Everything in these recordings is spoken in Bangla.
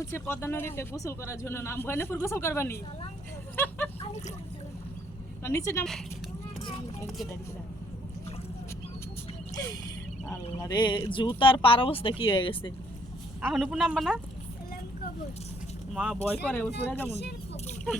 হচ্ছে পদ্মা নদীতে গোসল করার জন্য নাম ভয়নাপুর গোসল করবা না নিচে নাম। আল্লাহ রে জুতার পার অবস্থা কি হয়ে গেছে? এখন উপর নামবা না? মা ভয় করে উপরে যেমন।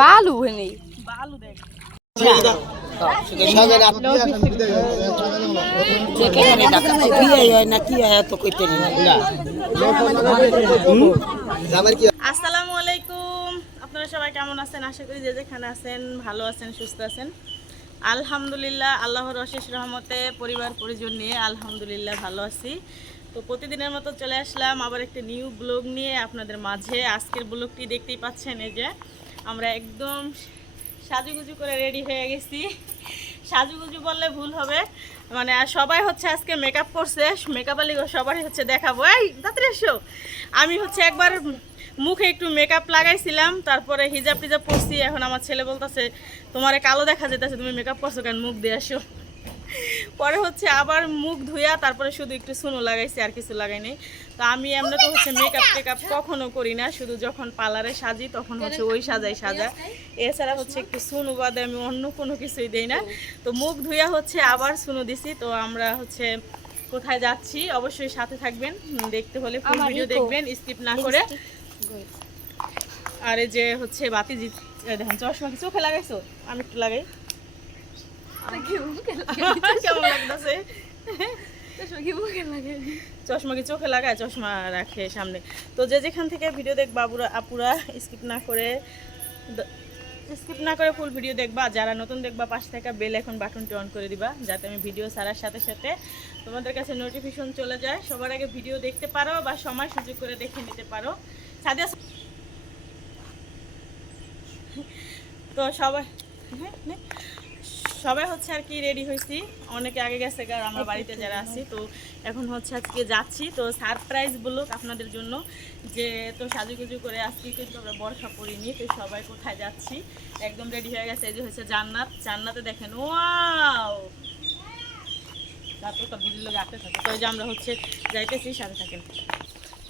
বালু নেই বালু দেখ। আসসালামু আলাইকুম। আপনারা সবাই কেমন আছেন? আশা করি যে যেখানে আছেন ভালো আছেন সুস্থ আছেন। আলহামদুলিল্লাহ আল্লাহর অশেষ রহমতে পরিবার পরিজন নিয়ে আলহামদুলিল্লাহ ভালো আছি। তো প্রতিদিনের মতো চলে আসলাম আবার একটা নিউ ব্লগ নিয়ে আপনাদের মাঝে। আজকের ব্লগটি দেখতেই পাচ্ছেন এই যে আমরা একদম সাজুগুজু করে রেডি হয়ে গেছি। সাজুগুজু বললে ভুল হবে। মানে সবাই হচ্ছে আজকে মেকআপ করছে। মেকআপ আলি সবারই হচ্ছে দেখাবো। এই, তাড়াতাড়ি এসো আমি হচ্ছে একবার মুখে একটু মেকআপ লাগাইছিলাম, তারপরে হিজাব টিজাব পরছি। এখন আমার ছেলে বলতেছে, তোমার কালো দেখা যেতেছে তুমি মেকআপ করছ কেন? মুখ দিয়ে আসো। পরে হচ্ছে আবার মুখ ধুইয়া তারপরে শুধু একটু সুনো লাগাইছি আর কিছু লাগাইনি তো আমি এমনি তো হচ্ছে মেকআপ টেকআপ কখনো করি না শুধু যখন পার্লারে সাজি তখন হচ্ছে ওই সাজাই সাজা। এছাড়া হচ্ছে একটু সুনো বাদে আমি অন্য কোনো কিছুই দেই না। তো মুখ ধুইয়া হচ্ছে আবার সুনো দিছি তো আমরা হচ্ছে কোথায় যাচ্ছি অবশ্যই সাথে থাকবেন দেখতে হলে ফুল ভিডিও দেখবেন স্কিপ না করে। আর এই যে হচ্ছে বাতি দেখেন চশমা কি চোখে লাগাইছো? আমি একটু লাগাই। কেমন লাগতেছে? চশমা কি চোখে লাগায়? চশমা রাখে সামনে। তো যে যেখান থেকে ভিডিও দেখবা আপুরা আপুরা স্কিপ না করে স্কিপ না করে ফুল ভিডিও দেখবা। যারা নতুন দেখবা পাশ থাকা বেল এখন বাটনটি অন করে দিবা যাতে আমি ভিডিও ছাড়ার সাথে সাথে তোমাদের কাছে নোটিফিকেশন চলে যায়। সবার আগে ভিডিও দেখতে পারো বা সময় সুযোগ করে দেখে নিতে পারো। সাদিয়া তো সবাই হ্যাঁ, নে। সবাই হচ্ছে আর কি রেডি হয়েছি। অনেকে আগে গেছে আর আমরা বাড়িতে যারা আছি, তো এখন হচ্ছে আজকে যাচ্ছি। তো সারপ্রাইজ বলুক আপনাদের জন্য যে, তো সাজুগুজু করে আজকে কিন্তু আমরা বর্ষা পড়িনি তো সবাই কোথায় যাচ্ছি? একদম রেডি হয়ে গেছে, এই যে হচ্ছে জান্নাত। জান্নাতে দেখেন ওয়াও তারপর তো বুঝলো রাখতে থাকে তো এই যে আমরা হচ্ছে যাইতেছি, সাথে থাকেন।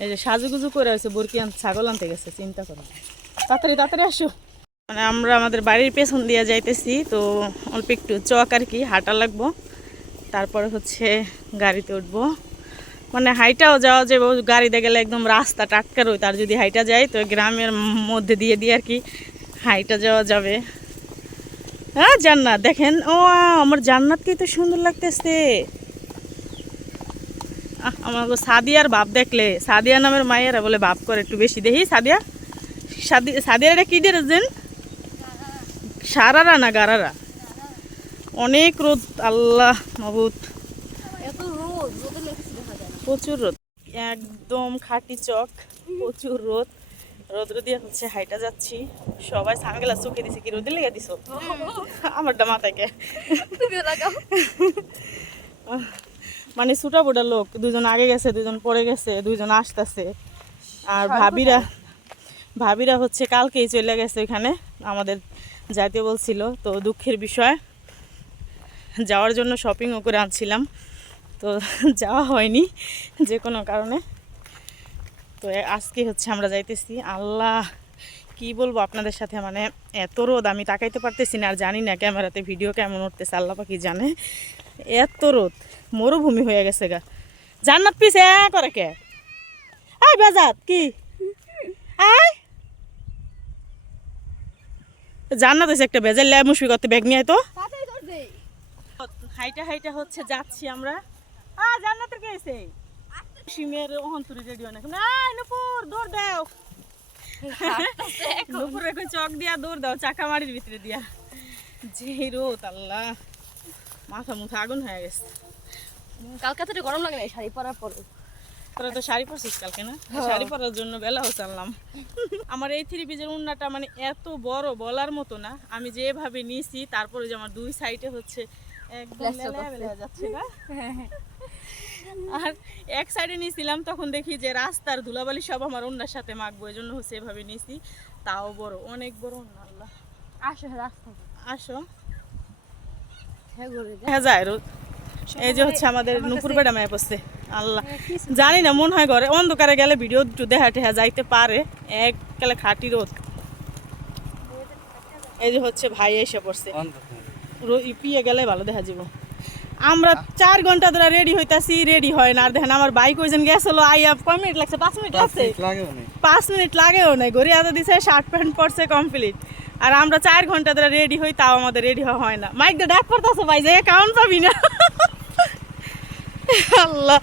এই যে সাজুগুজু করে আছে বরকি আন ছাগল আনতে গেছে, চিন্তা করো তাড়াতাড়ি তাড়াতাড়ি আসো। মানে আমরা আমাদের বাড়ির পেছন দিয়ে যাইতেছি, তো অল্প একটু চক আর কি, হাঁটা লাগবো। তারপরে হচ্ছে গাড়িতে উঠবো। মানে হাইটাও যাওয়া যাবে গাড়িতে গেলে একদম রাস্তা টাটকা রই তার যদি হাইটা যায়, তো গ্রামের মধ্যে দিয়ে দিয়ে আর কি হাইটা যাওয়া যাবে। হ্যাঁ জান্নাত, দেখেন, ও, আমার জান্নাতকে তো সুন্দর লাগতেছে। আমার সাদিয়ার বাপ দেখলে, সাদিয়া নামের মায়েরা বলে বাপ করে একটু বেশি দেখি। সাদিয়া, সাদি, সাদিয়ার এটা কী দিয়েছেন সারারা না গারারা? অনেক রোদ আল্লাহ মাবুত রোদ প্রচুর রোদ। একদম খাঁটি চক প্রচুর রোদ। রোদ্র দিয়ে হচ্ছে হাইটা যাচ্ছি। সবাই সানগ্লাস চোখে দিছে কি? রোদে লেগে দিছো? আমারটা মাথাকে মানে ছুটা বুটা লোক দুজন আগে গেছে দুজন পরে গেছে দুজন আসতেছে। আর ভাবিরা ভাবিরা হচ্ছে কালকেই চলে গেছে ওইখানে আমাদের যাইতে বলছিল তো দুঃখের বিষয়। যাওয়ার জন্য শপিংও করে আনছিলাম। তো যাওয়া হয়নি যে কোনো কারণে। তো আজকে হচ্ছে আমরা যাইতেছি। আল্লাহ, কি বলব আপনাদের সাথে? মানে এত রোদ, আমি তাকাইতে পারতেছি না, আর জানি না ক্যামেরাতে ভিডিও কেমন উঠতেছে, আল্লাহ পাখি জানে। এত রোদ, মরুভূমি হয়ে গেছে গা। জান্নাত এ, করে কে? আয় বেজাত, কি? আয় জান্নাত হয়েছে একটা বেজার ল্যাব মুশফি করতে ব্যাগ নিয়ে তো। হাইটা হাইটা হচ্ছে যাচ্ছি আমরা। আ জান্নাতের কে এসে সিমের অহন্তরি রেডি হয় না নুপুর দৌড় দাও। নুপুর চক দিয়া দৌড় দাও চাকা মারির ভিতরে দিয়া। যে রোদ আল্লাহ মাথা মুথা আগুন হয়ে গেছে। কালকাতে তো গরম লাগে না শাড়ি পরার পরে? তোরা তো শাড়ি পরছিস কালকে না? শাড়ি পরার জন্য বেলাও চাললাম আমার এই থ্রি পিজের উন্নাটা মানে এত বড় বলার মতো না। আমি যেভাবে নিয়েছি তারপরে যে আমার দুই সাইডে হচ্ছে একদম যাচ্ছে না? আর এক সাইডে নিয়েছিলাম তখন দেখি যে রাস্তার ধুলাবালি সব আমার অন্যার সাথে মাখবো এই জন্য হচ্ছে এভাবে নিয়েছি তাও বড় অনেক বড় আল্লাহ। আসো রাস্তা আসো। হ্যাঁ হ্যাঁ যায় এই যে হচ্ছে আমাদের নুপুর বেড়া মায়া পড়ছে। আল্লাহ। জানি না মনে হয় ঘরে অন্ধকারে গেলে ভিডিও দেখা টেহা যাইতে পারে। এক গেলে খাটি রোদ। এই যে হচ্ছে ভাই এসে পড়ছে। রো- ই পিয়ে গেলে ভালো দেখা যাব আমরা চার ঘণ্টা ধরে রেডি হইতাছি রেডি হয় না। আর দেখেন আমার বাইক ওই ওইজন গেছিল আইয়া কয় মিনিট লাগছে? পাঁচ মিনিট লাগছে? পাঁচ মিনিট লাগেও নাই। ঘড়ি আদা দিছে শার্ট প্যান্ট পরছে কমপ্লিট। আর আমরা চার ঘণ্টা ধরে রেডি হই তাও আমাদের রেডি হওয়া হয় না। মাইক দিয়ে ডাক পড়তেছে ভাই যে কাউন্ট পাবি না। আল্লাহ।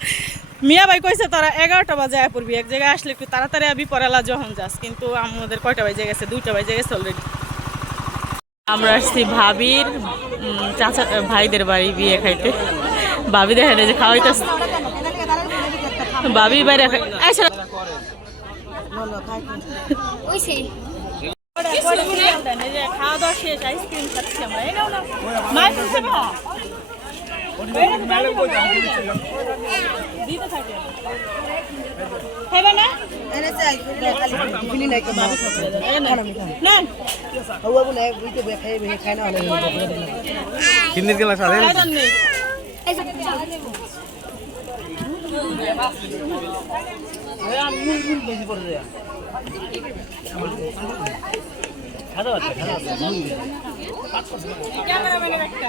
মিয়া ভাই কইছে তোরা এগারোটা বাজে আয় পড়বি। এক জায়গায় আসলে একটু তাড়াতাড়ি আবি পড়ালা যখন যাস। কিন্তু আমাদের কয়টা বাজে গেছে? দুইটা বাজে গেছে অলরেডি আমরা আসছি ভাবির চাচা ভাইদের বাড়ি বিয়ে খাইতে। ভাবি দেখেন যে খাওয়াইতেছে। ভাবি বাইরে আচ্ছা খাওয়া দাওয়া শেষ আইসক্রিম খাচ্ছি আমরা। এই নাও না মাই তুলছে না দিতে থাকে খাইবা না এই না। না কিন্দির গেলা নেই ক্যামেরাম্যানের একটা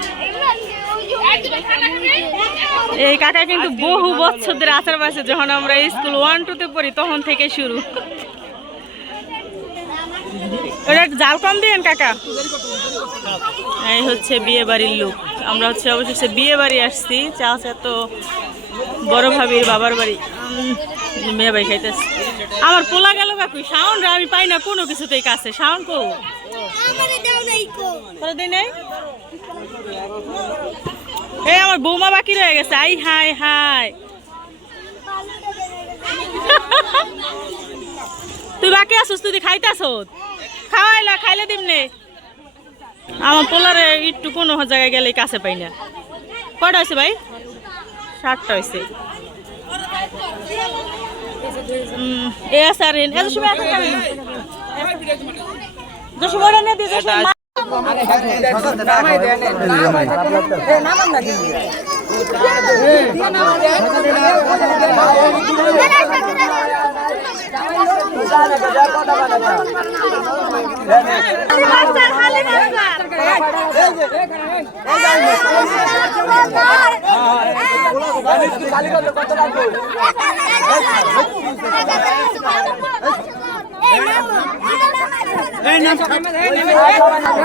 এই কাকা কিন্তু বহু বছর ধরে আচার পাশে যখন আমরা স্কুল ওয়ান টুতে পড়ি তখন থেকে শুরু। ওটা জাল কম দিবেন কাকা? এই হচ্ছে বিয়ে বাড়ির লোক আমরা হচ্ছে অবশেষে বিয়ে বাড়ি আসছি। চাচা তো বড় ভাবির বাবার বাড়ি। মেয়ে বাড়ি খাইতেছে। আমার পোলা গেল কাকু সাউন্ড আমি পাই না কোনো কিছুতেই কাছে। শাওন কো? নাই? এই আমার বৌমা বাকি রয়ে গেছে। আই, হাই হাই। তুই বাকি আসছিস তুই খাইতাছ খাওয়াইলা খাইলে দিমনে আমার পোলারে একটু কোনো জায়গায় গেলে কাছে পাই না। কয়টা হয়েছে ভাই? ষাটটা হয়েছে এ আছে আর এত সময় এখন খাবি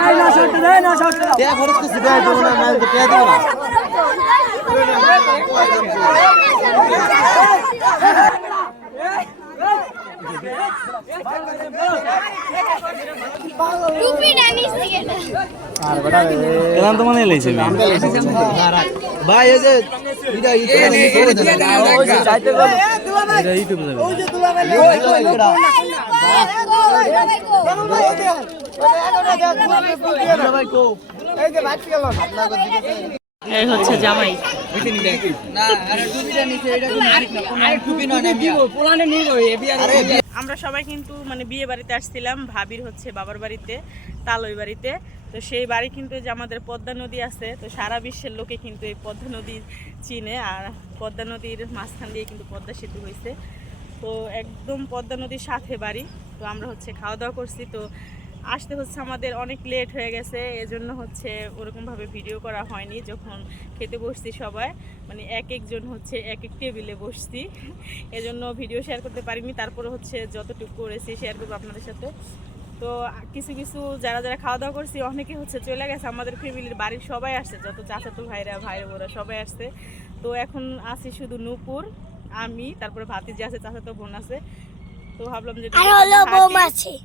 না যশো বড় নে দিয়ে যশো মা- তে খরচ করছি দেয় দেবো না মাল তো পেয়ে দেবো না এলাম তো মানে লাইছে ভাই এই যে চাইতে আমরা সবাই কিন্তু মানে বিয়ে বাড়িতে আসছিলাম, ভাবির হচ্ছে বাবার বাড়িতে, তালই বাড়িতে। তো সেই বাড়ি কিন্তু যে আমাদের পদ্মা নদী আছে, তো সারা বিশ্বের লোকে কিন্তু এই পদ্মা নদী চিনে, আর পদ্মা নদীর মাঝখান দিয়ে কিন্তু পদ্মা সেতু হয়েছে। তো একদম পদ্মা নদীর সাথে বাড়ি। তো আমরা হচ্ছে খাওয়া দাওয়া করছি। তো আসতে হচ্ছে আমাদের অনেক লেট হয়ে গেছে। এজন্য হচ্ছে ওরকমভাবে ভিডিও করা হয়নি। যখন খেতে বসছি সবাই মানে এক একজন হচ্ছে এক এক টেবিলে বসছি। এজন্য ভিডিও শেয়ার করতে পারিনি। তারপরে হচ্ছে যতটুকু করেছি শেয়ার করব আপনাদের সাথে। তো কিছু কিছু যারা যারা খাওয়া দাওয়া করছি, অনেকে হচ্ছে চলে গেছে। আমাদের ফ্যামিলির বাড়ির সবাই আসছে। যত চাচাতো ভাইরা ভাইরা বোরা সবাই আসছে। তো এখন আছি শুধু নূপুর। আমি তারপরে ভাতিজি আছে চাচাতো বোন আছে। তো ভাবলাম যে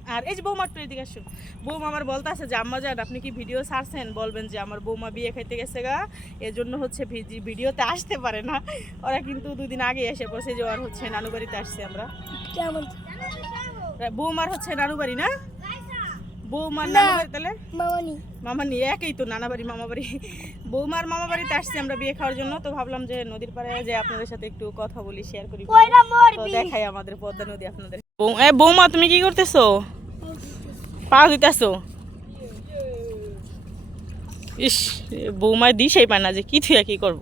আর এই যে বৌমা একটু এদিকে আসুন বৌমা আমার বলতে আছে যে আম্মা যান আপনি কি ভিডিও ছাড়ছেন? বলবেন যে আমার বৌমা বিয়ে খাইতে গেছে গা। এর জন্য হচ্ছে ভিডি- ভিডিওতে আসতে পারে না। ওরা কিন্তু দুদিন আগে এসে পড়ছে যে ওর হচ্ছে নানু বাড়িতে আসছে আমরা। কেমন? বৌমার হচ্ছে নানু বাড়ি না? বৌমার নানু বাড়ি তাহলে? মামানি। মামা নিয়ে একই তো নানা বাড়ি মামা বাড়ি। বৌমার মামা বাড়িতে আসছি আমরা বিয়ে খাওয়ার জন্য তো ভাবলাম যে নদীর পাড়ে যে আপনাদের সাথে একটু কথা বলি শেয়ার করি। তো দেখাই আমাদের পদ্মা নদী আপনাদের। বৌমা তুমি কি করতেছো? পা দিতেছো ইস বৌমায় দিশাই পায় না যে কি থুয়া কি করব।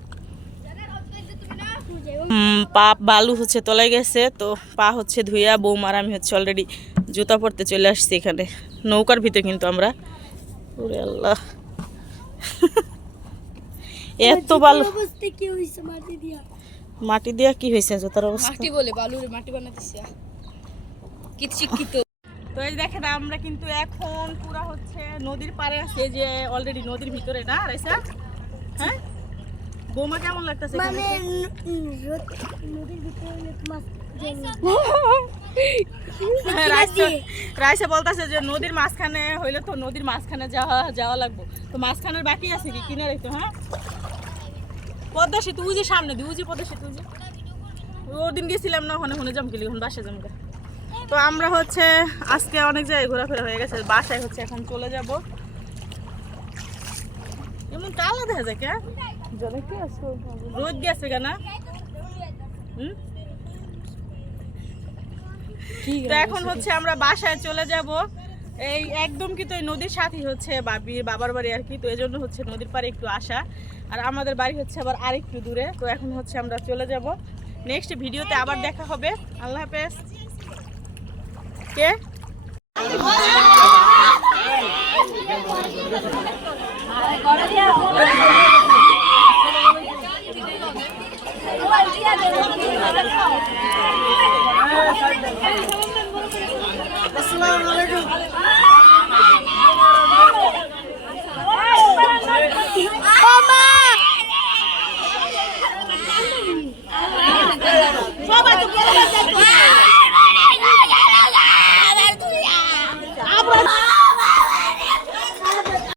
পা বালু হচ্ছে তলায় গেছে তো পা হচ্ছে ধুইয়া বৌমার আমি হচ্ছে অলরেডি জুতা পরতে চলে আসছি এখানে। নৌকার ভিতরে কিন্তু আমরা। ওরে আল্লাহ। এত বালু। অবস্থা কি হইছে মাটি দিয়া? কি হয়েছে জুতার অবস্থা? মাটি বলে বালুরে মাটি বানাতেছে কি শিক্ষিত। তো এই দেখেন আমরা কিন্তু এখন পুরা হচ্ছে নদীর পাড়ে আছে। যে অলরেডি নদীর ভিতরে না রাইসা হ্যাঁ? বৌমা কেমন লাগতেছে মানে নদীর ভিতরে মাছ রাইসা বলতেছে যে নদীর মাঝখানে হইলে তো নদীর মাঝখানে যাওয়া যাওয়া লাগবে। তো মাঝখানের বাকি আছে কি? কিনে রাখতো হ্যাঁ? পদ্মা সেতু উজি সামনে দি উজি পদ্মা সেতু উজি ওদিন গেছিলাম না ওখানে ওখানে জমকিলি ওখানে বাসা জমকা তো আমরা হচ্ছে আজকে অনেক জায়গায় ঘোরাফেরা হয়ে গেছে। বাসায় হচ্ছে এখন চলে যাব। এমন কালো দেখা যায় কে? জলে কি আছে? রোদ গেছে কেন হুম? তো এখন হচ্ছে আমরা বাসায় চলে যাব। এই একদম কিন্তু এই নদীর সাথেই হচ্ছে বাবি বাবার বাড়ি আর কি তো এই জন্য হচ্ছে নদীর পাড়ে একটু আসা। আর আমাদের বাড়ি হচ্ছে আবার আরেকটু দূরে তো এখন হচ্ছে আমরা চলে যাব। নেক্সট ভিডিওতে আবার দেখা হবে। আল্লাহ হাফেজ। কে? বাবা তো